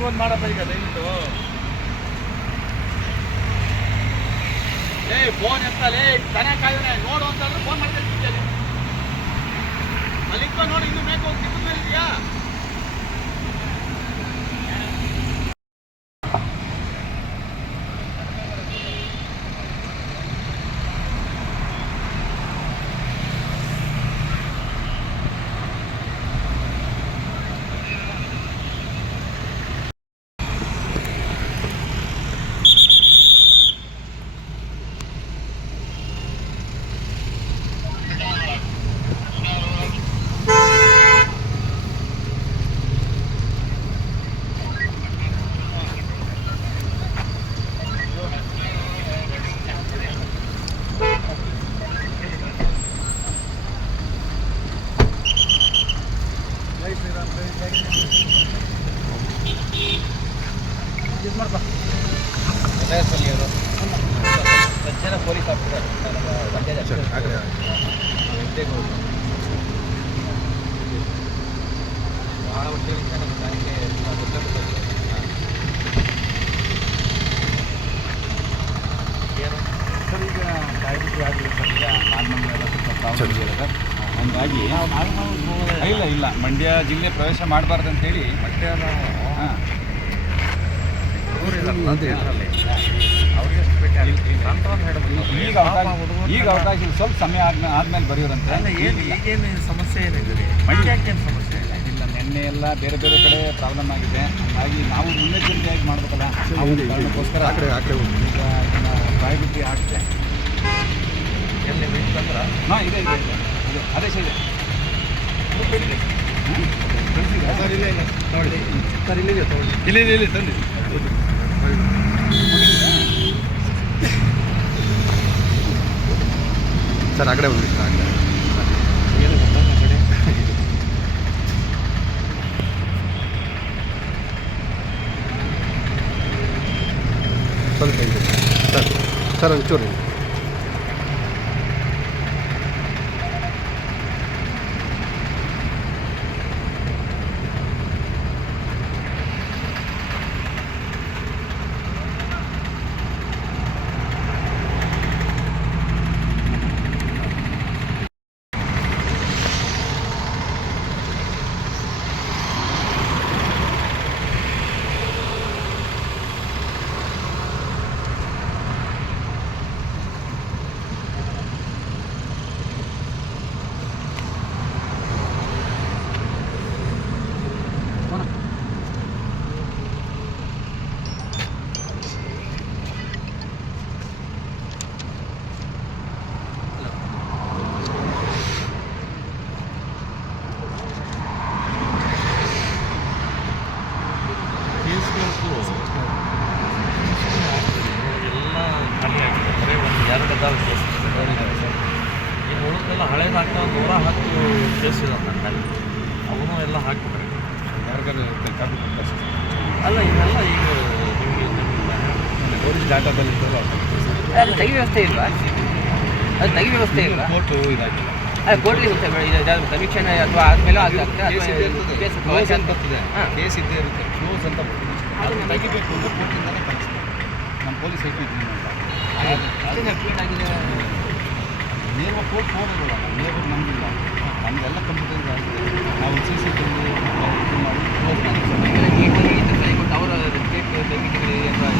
Phone ಮಾಡಪ್ಪ ಈಗ ದಯವಿಟ್ಟು. ಏ ಫೋನ್ ಎತ್ತಲೇ ತನೇ ಕಾಯೋನೆ. ನೋಡು ಅಂತಂದ್ರೆ ಫೋನ್ ಮಾಡ್ತಾ ಅಲ್ಲಿ ನೋಡಿ, ಇನ್ನು ಮೇಕ್ ಹೋಗಿ ನಿಮ್ಮ ಮೇಲೆ ಇದೆಯಾ ಸಜ್ಜನ ಪೊಲೀಸ್ ಆಫೀಸರ್ ಬಹಳ ವರ್ಷಗಳಿಂದ ನಮ್ಮ ದಾರಿಗೆ ತುಂಬ ದೊಡ್ಡ ಏನು ಸರ್ ಈಗ ಡಯಾಬಿಟಿ ಆಗಿದೆ ಸರ್ ಈಗ ನಾರ್ಮಲ್ ಎಲ್ಲ ಸ್ವಲ್ಪ ಪ್ರಾಬ್ಲಮ್ ಇದೆ ಸರ್ ಹಂಗಾಗಿ ಇಲ್ಲ ಇಲ್ಲ ಮಂಡ್ಯ ಜಿಲ್ಲೆ ಪ್ರವೇಶ ಮಾಡಬಾರ್ದು ಅಂತ ಹೇಳಿ ಮತ್ತೆ ಈಗ ಅವಕಾಶ ಈಗ ಅವಕಾಶ. ಸ್ವಲ್ಪ ಸಮಯ ಆದ್ಮೇಲೆ ಆದ್ಮೇಲೆ ಬರೆಯೋದಂತ ಈಗೇನು ಸಮಸ್ಯೆ ಏನಿದೆ ಸಮಸ್ಯೆ? ಇಲ್ಲ ನಿನ್ನೆ ಎಲ್ಲ ಬೇರೆ ಬೇರೆ ಕಡೆ ಪ್ರಾಬ್ಲಮ್ ಆಗಿದೆ. ಹಾಗಾಗಿ ನಾವು ಮುನ್ನೆಚ್ಚರಿಕೆಯಾಗಿ ಮಾಡ್ಬೇಕಲ್ಲ. ಆ ಕಡೆ ಆ ಕಡೆ ಈಗ ಇದನ್ನ ಆಗ್ತದೆ ಎಲ್ಲಿ ಬೇಕಂದ್ರೆ ಹಾಂ ಇದೆ ಇದೆ ಇದೆ. ಅದೇ ಆದೇಶ ಇದೆ? ಸರ್ ಇಲ್ಲ ಸರ್ ಆ ಕಡೆ ಹೋಗಿ ಸರ್ ಆ ಸ್ವಲ್ಪ ಸರ್ ಸರ್ ಒಂಚೂರು ಇದೆ. ಕೇಸ್ಗಳು ಎಲ್ಲ ಖಾಲಿ ಆಗಿದೆ ಬರೀ ಒಂದು ಎರಡು ಅದಾವ ಕೇಸ್ ಇನ್ನು ಉಳಿದೆಲ್ಲ ಹಳೇದಾಗ್ತಾ ಒಂದು ನೂರ ಹತ್ತು ಕೇಸ್ ಇದಾವೆ ನನ್ನ ಮೇಲೆ ಅವನು ಎಲ್ಲ ಹಾಕಿಬಿಟ್ರೆ. ಯಾರಿಗಾರು. ಅಲ್ಲ ಇವೆಲ್ಲ ಈಗ ನಿಮಗೆ ನಿಮ್ಗೆ ಪೊಲೀಸ್ ಡಾಟಾದಲ್ಲಿ ಇದ್ದಲ್ಲ ಅದು ತೆಗಿ ವ್ಯವಸ್ಥೆ ಇಲ್ವಾ? ಅದು ತೆಗಿ ವ್ಯವಸ್ಥೆ ಇಲ್ಲ ಕೋರ್ಟು ಇದಾಗಿಲ್ಲ ಅದು ಕೋರ್ಟ್ಲಿ ಇರುತ್ತೆ ಬೇಡ ಇದು ಸಮೀಕ್ಷೆ ಅಥವಾ ಆದ್ಮೇಲೆ ಆಗ್ತದೆ ಕೇಸ್ ಇದ್ದೇ ಇರ್ತದೆ. ಕೇಸ್ ಕ್ಲೋಸ್ ಅಂತ ಬರ್ತಿದೆ. ಹಾಂ. ಕೇಸ್ ಇದ್ದೇ ಇರುತ್ತೆ. ಕ್ಲೋಸ್ ಅಂತ ಬರ್ತದೆ. ಅದು ತೆಗಿಬೇಕು ಅಂದ್ರೆ ಕೋರ್ಟಿಂದಲೇ ಕಳಿಸ್ತಾರೆ ನಮ್ಮ ಪೊಲೀಸ್ ಐಟಿ ಇದ್ದೀನಿ ಅಂತ. ಅದನ್ನ ಕ್ಲೀನ್ ಆಗಿದೆ. ನೇರ ಕೋರ್ಟ್ ಹೋಗೋದಿಲ್ಲ ನೇರ ನಮಗಿಲ್ಲ ನಮಗೆಲ್ಲ ಕಂಪ್ಯೂಟರ್ ಆಗಿದೆ ನಾವು ಸಿ ಸಿ ಟಿ ವಿ ಇದು ಮಾಡಿ ಕ್ಲೋಸ್ ಮಾಡಿ ನೀಟಾಗಿ ಇದು ಕೈ ಕೊಟ್ಟು ಅವರ ಸ್ಟೇಟ್ ಬೆನಿಫಿಟ್ಗಳು ಅಥವಾ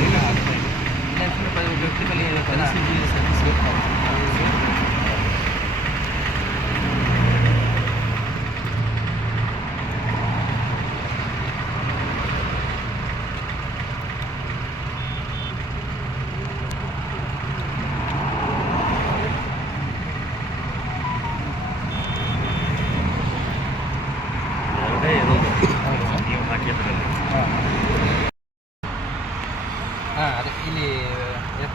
ಇಲ್ಲ ಆಗ್ತಾ ಇದೆ ಇಲ್ಲ ಸುಮ್ಮನೆ ವ್ಯಕ್ತಿ ಮೇಲೆ ಥರ ಪರಿಸ್ಥಿತಿ ಸರ್ವಿಸ್ ಎರಡೇ ಇರೋದು ನೀವು ಹಾಕಿದ್ರಲ್ಲಿ ಹಾಂ ಹಾಂ ಅದೇ ಇಲ್ಲಿ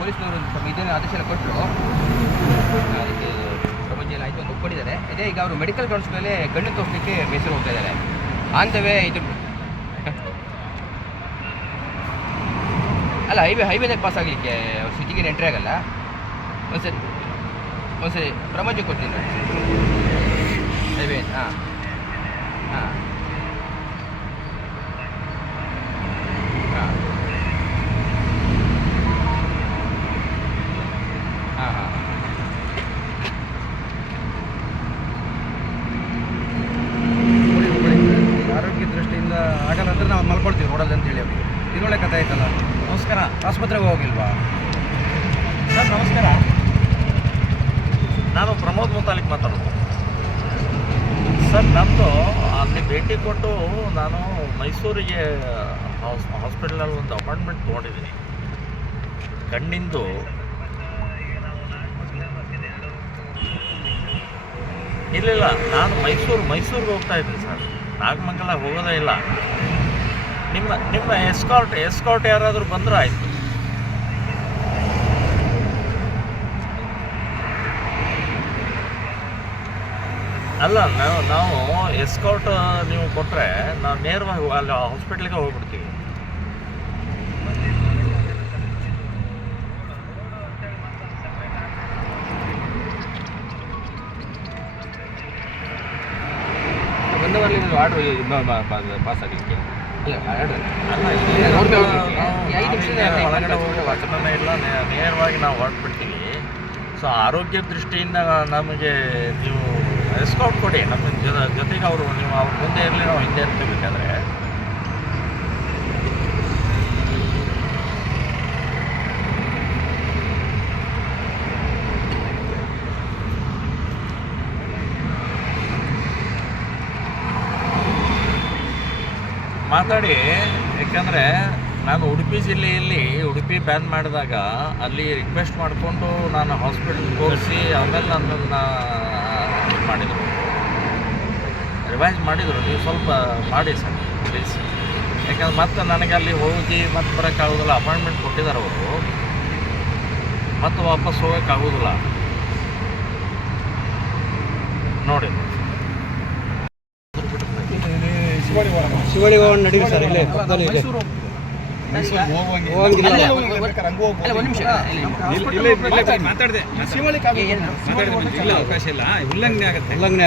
ಪೊಲೀಸ್ನವರು ತಮ್ಮ ಸ್ವಲ್ಪ ಇದೇನು ಆದೇಶ ಎಲ್ಲ ಕೊಟ್ಟರು. ಅದಕ್ಕೆ ಪ್ರಪಂಚ ಆಯಿತು ಅಂತ ಒಪ್ಕೊಂಡಿದ್ದಾರೆ. ಅದೇ ಈಗ ಅವರು ಮೆಡಿಕಲ್ ಗ್ರೌಂಡ್ಸ್ ಮೇಲೆ ಕಣ್ಣು ತೋರಿಸಲಿಕ್ಕೆ ಮೈಸೂರು ಹೋಗ್ತಾ ಇದ್ದಾರೆ. ಆನ್ ದ ವೇ ಇದು ಅಲ್ಲ ಹೈವೇ ಹೈವೇದಲ್ಲಿ ಪಾಸ್ ಆಗಲಿಕ್ಕೆ ಸಿಟಿಗೆ ಎಂಟ್ರಿ ಆಗಲ್ಲ. ಒಂದ್ಸರಿ ಒಂದ್ಸರಿ ಪ್ರಪಂಚ ಕೊಡ್ತೀನಿ ಹೈವೇ ಹಾಂ ಹಾಂ. ಸರ್ ನಮ್ಮದು ಅಲ್ಲಿ ಭೇಟಿ ಕೊಟ್ಟು ನಾನು ಮೈಸೂರಿಗೆ ಹಾಸ್, ಹಾಸ್ಪಿಟಲಲ್ಲಿ ಒಂದು ಅಪಾಯಿಂಟ್ಮೆಂಟ್ ತೊಗೊಂಡಿದ್ದೀನಿ. ಕಣ್ಣಿಂದು. ಇಲ್ಲ ನಾನು ಮೈಸೂರು, ಮೈಸೂರಿಗೆ ಹೋಗ್ತಾ ಇದ್ದೀನಿ ಸರ್. ನಾಗಮಂಗಲ ಹೋಗೋದೇ ಇಲ್ಲ. ನಿಮ್ಮ ನಿಮ್ಮ ಎಸ್ಕಾರ್ಟ್ ಎಸ್ಕಾರ್ಟ್ ಯಾರಾದರೂ ಬಂದ್ರೆ ಆಯಿತು. ಅಲ್ಲ ನಾವು ನಾವು ಎಸ್ಕೌಟ್ ನೀವು ಕೊಟ್ಟರೆ ನಾವು ನೇರವಾಗಿ ಅಲ್ಲಿ ಹಾಸ್ಪಿಟ್ಲಿಗೆ ಹೋಗ್ಬಿಡ್ತೀವಿ. ಬಂದವರಲ್ಲಿ ಆರ್ಡ್ರ್ ಪಾಸ್ ಆಗಲಿಕ್ಕೆ. ಇಲ್ಲ ನೇರವಾಗಿ ನಾವು ಹೊರಟ್ಬಿಡ್ತೀವಿ. ಸೊ ಆರೋಗ್ಯ ದೃಷ್ಟಿಯಿಂದ ನಮಗೆ ನೀವು ಎಸ್ಕಾಟ್ ಕೊಡಿ ನಮ್ಮ ಜೊತೆ ಜೊತೆಗೆ ಅವರು ನೀವು ಅವ್ರ ಮುಂದೆ ಇರಲಿ, ನಾವು ಹಿಂದೆ ಇರ್ತೀವಿ ಬೇಕಾದ್ರೆ ಮಾತಾಡಿ, ಯಾಕಂದರೆ ನಾನು ಉಡುಪಿ ಜಿಲ್ಲೆಯಲ್ಲಿ ಉಡುಪಿ ಬ್ಯಾನ್ ಮಾಡಿದಾಗ ಅಲ್ಲಿ ರಿಕ್ವೆಸ್ಟ್ ಮಾಡಿಕೊಂಡು ನಾನು ಹಾಸ್ಪಿಟಲ್ ತೋರಿಸಿ ಆಮೇಲೆ ನನ್ನನ್ನು ಮಾಡಿದರು. ರಿವೈಸ್ ಮಾಡಿದರು, ನೀವು ಸ್ವಲ್ಪ ಮಾಡಿ ಸರ್ ಪ್ಲೀಸ್ ಯಾಕಂದ್ರೆ ಮತ್ತೆ ನನಗೆ ಅಲ್ಲಿ ಹೋಗಿ ಮತ್ತೆ ಬರೋಕ್ಕಾಗೋದಿಲ್ಲ ಅಪಾಯಿಂಟ್ಮೆಂಟ್ ಕೊಟ್ಟಿದ್ದಾರೆ ಅವರು. ಮತ್ತೆ ವಾಪಸ್ ಹೋಗೋಕ್ಕಾಗೋದಿಲ್ಲ ನೋಡಿ. ಶಿವಳಿ ಶಿವಳಿ ನಡೀರಿ ಸರ್, ಇಲ್ಲೇ ಅವಕಾಶ ಇಲ್ಲ. ಉಲ್ಲಂಘನೆ ಆಗುತ್ತೆ. ಉಲ್ಲಂಘನೆ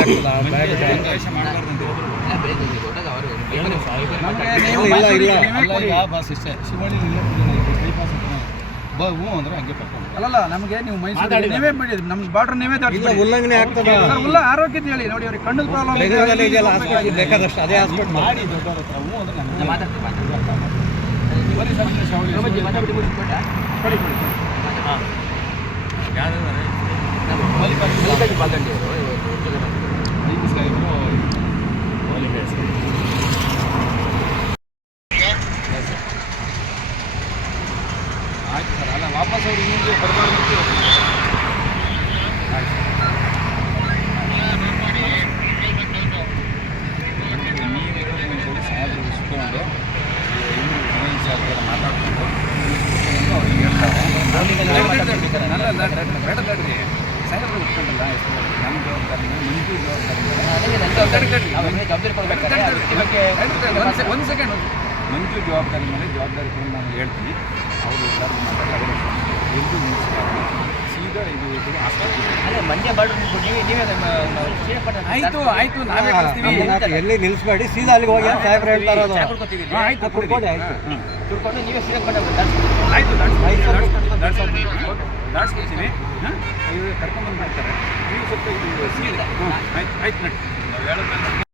ಅಂದ್ರೆ ಹಂಗೆ ಅಲ್ಲಲ್ಲ ನಮಗೆ ನೀವು ಮೈಸೂರು ನೀವೇ ಮಾಡಿದ್ರಿ ನಮ್ಗೆ ಬಾರ್ಡರ್ ನೀವೇ ಇಲ್ಲ. ಉಲ್ಲಂಘನೆ ಆಗ್ತದ. ಉಲ್ಲ ಆರೋಗ್ಯ ಹೇಳಿ. ನೋಡಿ ಅವ್ರಿಗೆ ಕಣ್ಣು ಪ್ರಾಬ್ಲಮ್ ಬೇಕಾದಷ್ಟು ಅದೇ ಹಾಸ್ಪಿಟಲ್. ಮಾಡಿ ದೊಡ್ಡವ್ರ ಹತ್ರ ಹ್ಞೂ ಅಂದ್ರೆ ನಾನು ನಮ್ಗೆ ಮಾತಾಡ್ತೀನಿ ಮಾತಾಡ್ತೀನಿ ಬರೀ ಸರ್ ಇನ್ನು ಶಿವಳ್ಳಿ ಪ್ರಪಂಚ ಮಾತಾಡ್ಬಿಟ್ಟು ಮುಗಿಸ್ಬಿಟ್ಟ ಹಾಂ ಯಾರಿದ್ದಾರೆ ಮಲ್ಲಿಕಾರ್ಜುನ ಬಾಗಂಡಿ ಅವರು ಇವತ್ತು ಜಗನ್ನಾಥ ಐದು ಸಾಹೇಬರು ಆಯ್ತು ಸರ್ ಅಲ್ಲ ವಾಪಸ್ ಅವ್ರು ಇನ್ನೊಂದು ಬರಬಾರ್ದು ಅಂತ ಹೇಳ್ತೀನಿ. ಆಯ್ತು ನೀವೇನೋ ಒಂದು ಕೊಡಿ ಸಾಹೇಬರು ಇಸ್ಕೊಂಡು ಇವರು ಮನೆ ಸಾಹೇಬ್ರ ಮಾತಾಡ್ಕೊಂಡು ಇಸ್ಕೊಂಡು ಅವ್ರಿಗೆ ಹೇಳ್ತಾರೆ ಅಲ್ಲ ಅಲ್ಲ ಬೇಡ ಬೇಡ್ರಿ ಸಾಹೇಬ್ರು ಇಟ್ಕೊಂಡಲ್ಲ ಎಷ್ಟು ನಮ್ಮ ಜವಾಬ್ದಾರಿ ಮಂಜು ಜವಾಬ್ದಾರಿ ನನಗೆ ನನ್ನ ಜವಾಬ್ದಾರಿ ಅವರಿಗೆ ಜವಾಬ್ದಾರಿ ವ್ಯಕ್ತಿ ಒಂದು ಸೆಕೆಂಡ್ ಮಂಜು ಜವಾಬ್ದಾರಿ ಮೇಲೆ ಜವಾಬ್ದಾರಿ ಕೂಡ ನಾನು ಹೇಳ್ತೀನಿ. ಅವರು ಎಲ್ಲರೂ ಮಾತಾಡಿ ಅವರು ನಿಲ್ಲಿಸ್ತಾರೆ ಸೀದಾ ಇದು ಇದು ಆಸ್ಪತ್ರೆ. ಅದೇ ಮಂಡ್ಯ ಬಾರ್ಡರ್ ನೀವೇ ಆಯ್ತು ಆಯ್ತು ನಾವೇ ನಮ್ಮನ್ನ ಎಲ್ಲಿ ನಿಲ್ಲಿಸ್ಬೇಡಿ ಸೀದಾ ಅಲ್ಲಿಗೆ ಹೋಗಿ ಅಂತ ಸಾಹೇಬ್ರು ಹೇಳ್ತಾರೆ ಅದು ಆಯ್ತು ಕುಡ್ಕೊಳ್ಳಿ, ಆಯ್ತು. ಕುಡ್ಕೊಂಡು ನೀವೇ ಸೀದಾ ಹಾ. ಆಯ್ತು ಹಾಂ? ಇವರು ಕರ್ಕೊಂಡ್ಬಂದು ಮಾಡ್ತಾರೆ ನೀವು ಸ್ವಲ್ಪ ಇದು ಸೀದಾ ಆಯ್ತು ಆಯ್ತು ನಡಿ.